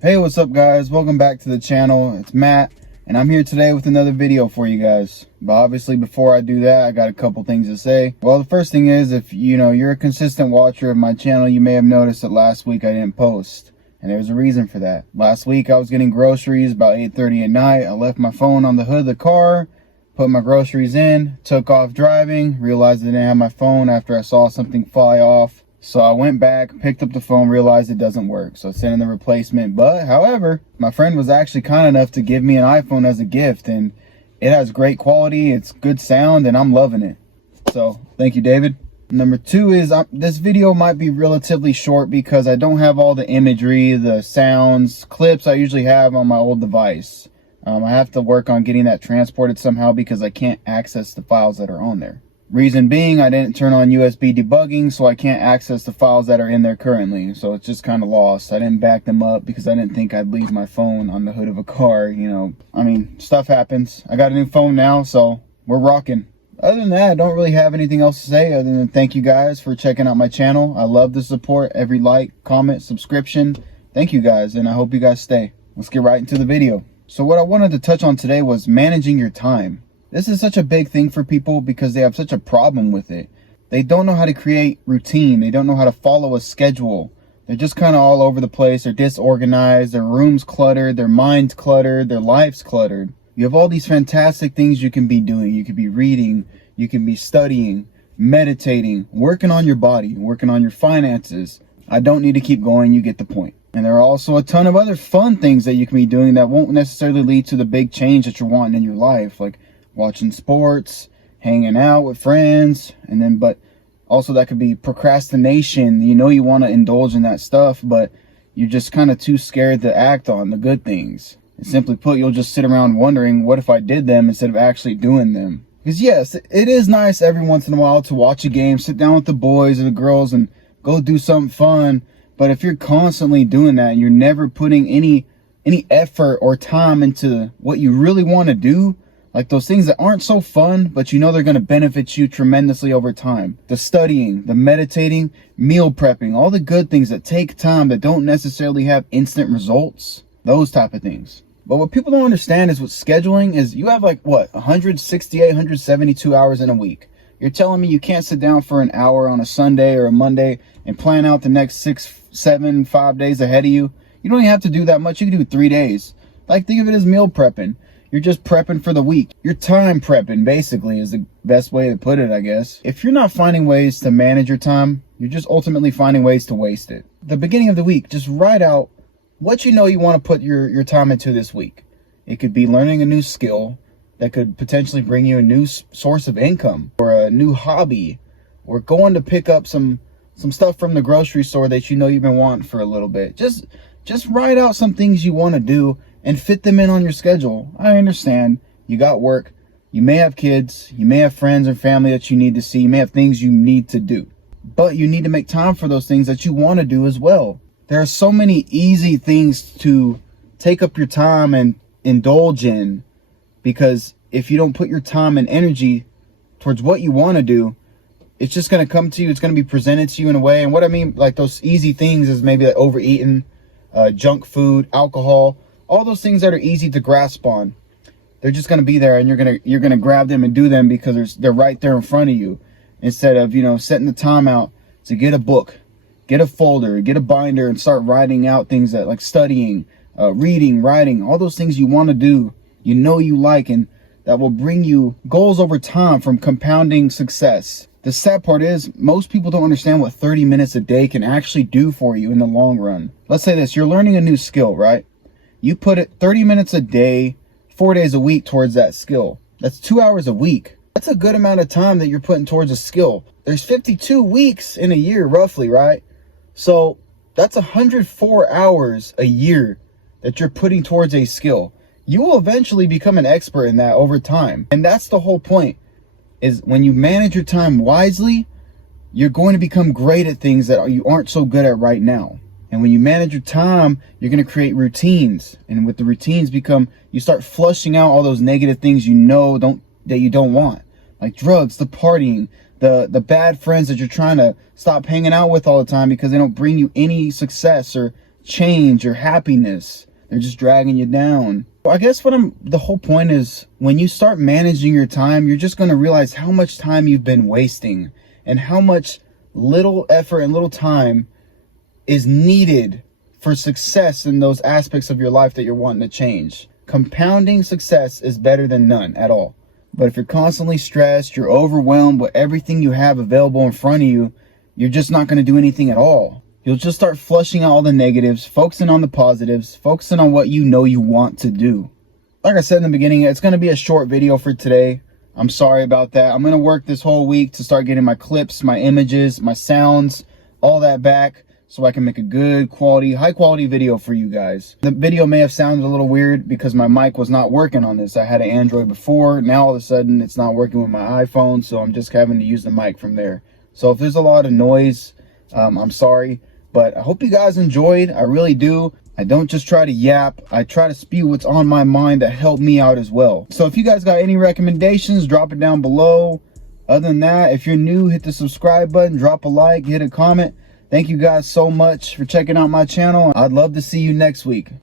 Hey, what's up guys? Welcome back to the channel. It's Matt and I'm here today with another video for you guys. But obviously before I do that, I got a couple things to say. Well, the first thing is, if you're a consistent watcher of my channel, you may have noticed that last week I didn't post. And there's a reason for that. Last week I was getting groceries about 8:30 at night. I left my phone on the hood of the car, put my groceries in, took off driving, realized I didn't have my phone after I saw something fly off. So I went back, picked up the phone, realized it doesn't work. So I sent in the replacement. But however, my friend was actually kind enough to give me an iPhone as a gift, and it has great quality, it's good sound, and I'm loving it. So thank you, David. Number two is this video might be relatively short because I don't have all the imagery, the sounds, clips I usually have on my old device. I have to work on getting that transported somehow because I can't access the files that are on there. Reason being, I didn't turn on USB debugging, so I can't access the files that are in there currently. So it's just kind of lost. I didn't back them up because I didn't think I'd leave my phone on the hood of a car, I mean, stuff happens. I got a new phone now, so we're rocking. Other than that, I don't really have anything else to say other than thank you guys for checking out my channel. I love the support, every like, comment, subscription. Thank you guys, and I hope you guys stay. Let's get right into the video. So what I wanted to touch on today was managing your time. This is such a big thing for people because they have such a problem with it. They don't know how to create routine. They don't know how to follow a schedule. They're just kind of all over the place. They're disorganized. Their room's cluttered. Their mind's cluttered. Their life's cluttered. You have all these fantastic things you can be doing. You could be reading. You can be studying, meditating, working on your body, working on your finances. I don't need to keep going. You get the point. And there are also a ton of other fun things that you can be doing that won't necessarily lead to the big change that you're wanting in your life. Like watching sports, hanging out with friends, but also that could be procrastination. You want to indulge in that stuff, but you're just kind of too scared to act on the good things. And simply put, you'll just sit around wondering, what if I did them instead of actually doing them? Because yes, it is nice every once in a while to watch a game, sit down with the boys or the girls and go do something fun. But if you're constantly doing that and you're never putting any effort or time into what you really want to do, like those things that aren't so fun, but they're going to benefit you tremendously over time. The studying, the meditating, meal prepping, all the good things that take time that don't necessarily have instant results, those type of things. But what people don't understand is with scheduling is you have 168, 172 hours in a week. You're telling me you can't sit down for an hour on a Sunday or a Monday and plan out the next 6, 7, 5 days ahead of you? You don't even have to do that much. You can do 3 days. Think of it as meal prepping. You're just prepping for the week. You're time prepping, basically, is the best way to put it, I guess. If you're not finding ways to manage your time, you're just ultimately finding ways to waste it. The beginning of the week, just write out what you want to put your time into this week. It could be learning a new skill that could potentially bring you a new source of income, or a new hobby, or going to pick up some stuff from the grocery store that you've been wanting for a little bit. Just write out some things you want to do and fit them in on your schedule. I understand you got work, you may have kids, you may have friends and family that you need to see, you may have things you need to do, but you need to make time for those things that you want to do as well. There are so many easy things to take up your time and indulge in, because if you don't put your time and energy towards what you want to do, it's just going to come to you. It's going to be presented to you in a way. And what I mean, those easy things is maybe overeating, junk food, alcohol, all those things that are easy to grasp on. They're just going to be there, and you're going to grab them and do them because they're right there in front of you, instead of setting the time out to get a book, get a folder, get a binder, and start writing out things that like studying, reading, writing, all those things you want to do, you like, and that will bring you goals over time from compounding success. The sad part is most people don't understand what 30 minutes a day can actually do for you in the long run. Let's say this, you're learning a new skill, right? You put it 30 minutes a day, 4 days a week towards that skill. That's 2 hours a week. That's a good amount of time that you're putting towards a skill. There's 52 weeks in a year, roughly, right? So that's 104 hours a year that you're putting towards a skill. You will eventually become an expert in that over time. And that's the whole point, is when you manage your time wisely, you're going to become great at things that you aren't so good at right now. And when you manage your time, you're going to create routines. And with the routines you start flushing out all those negative things that you don't want. Like drugs, the partying, the bad friends that you're trying to stop hanging out with all the time because they don't bring you any success or change, your happiness. They're just dragging you down. Well, I guess the whole point is, when you start managing your time, you're just going to realize how much time you've been wasting and how much little effort and little time is needed for success in those aspects of your life that you're wanting to change. Compounding success is better than none at all. But if you're constantly stressed, you're overwhelmed with everything you have available in front of you, you're just not going to do anything at all. You'll just start flushing out all the negatives, focusing on the positives, focusing on what you know you want to do. Like I said in the beginning, it's going to be a short video for today. I'm sorry about that. I'm going to work this whole week to start getting my clips, my images, my sounds, all that back, so I can make a good quality, high quality video for you guys. The video may have sounded a little weird because my mic was not working on this. I had an Android before. Now all of a sudden it's not working with my iPhone, so I'm just having to use the mic from there. So if there's a lot of noise, I'm sorry, but I hope you guys enjoyed. I really do. I don't just try to yap. I try to spew what's on my mind that helped me out as well. So if you guys got any recommendations, drop it down below. Other than that, if you're new, hit the subscribe button, drop a like, hit a comment. Thank you guys so much for checking out my channel. I'd love to see you next week.